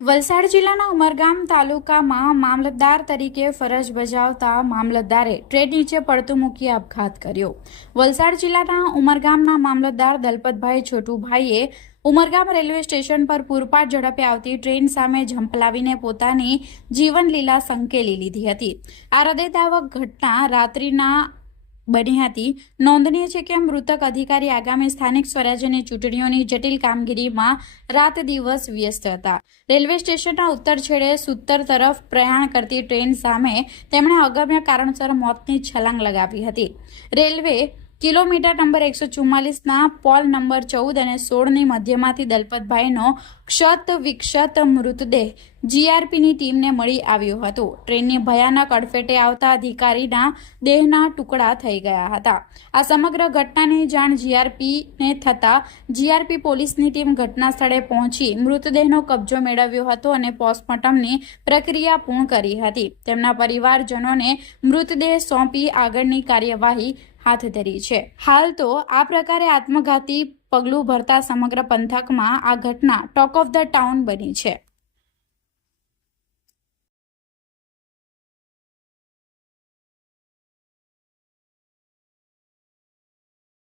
વલસાડ જિલ્લાના ઉમરગામ તાલુકામાં મામલતદાર તરીકે ફરજ બજાવતા મામલતદારે ટ્રેન નીચે પડતું મૂકી આપઘાત કર્યો। વલસાડ જિલ્લાના ઉમરગામના મામલતદાર દલપતભાઈ છોટુભાઈએ ઉમરગામ રેલવે સ્ટેશન પર પૂરપાટ ઝડપે આવતી ટ્રેન સામે ઝંપલાવીને પોતાની જીવનલીલા સંકેલી લીધી હતી। આ હૃદયદાવક ઘટના રાત્રિના બની હતી। નોંધનીય છે કે મૃતક અધિકારી આગામી સ્થાનિક સ્વરાજ્યની ચૂંટણીઓની જટિલ કામગીરીમાં રાત દિવસ વ્યસ્ત હતા। રેલવે સ્ટેશનના ઉત્તર છેડે સુત્તર તરફ પ્રયાણ કરતી ટ્રેન સામે તેમણે અગમ્ય કારણસર મોતની છલાંગ લગાવી હતી। રેલવે કિલોમીટર નંબર 144ના પોલ નંબર 14 અને 16ની મધ્યમાંથી દલપતભાઈનો ક્ષત વિક્ષત મૃતદેહ જીઆરપીની ટીમને મળી આવ્યો હતો। ટ્રેનની ભયાનક અડફેટે આવતા અધિકારીના દેહના ટુકડા થઈ ગયા હતા। આ સમગ્ર ઘટનાની જાણ જીઆરપીને થતાં જીઆરપી પોલીસની ટીમ ઘટના સ્થળે પહોંચી મૃતદેહનો કબજો મેળવ્યો હતો અને પોસ્ટમોર્ટમની પ્રક્રિયા પૂર્ણ કરી હતી। તેમના પરિવારજનોને મૃતદેહ સોંપી આગળની કાર્યવાહી હાથ ધરી છે। હાલ તો આ પ્રકારે આત્મઘાતી પગલું ભરતા સમગ્ર પંથકમાં આ ઘટના ટોક ઓફ ધ ટાઉન બની છે।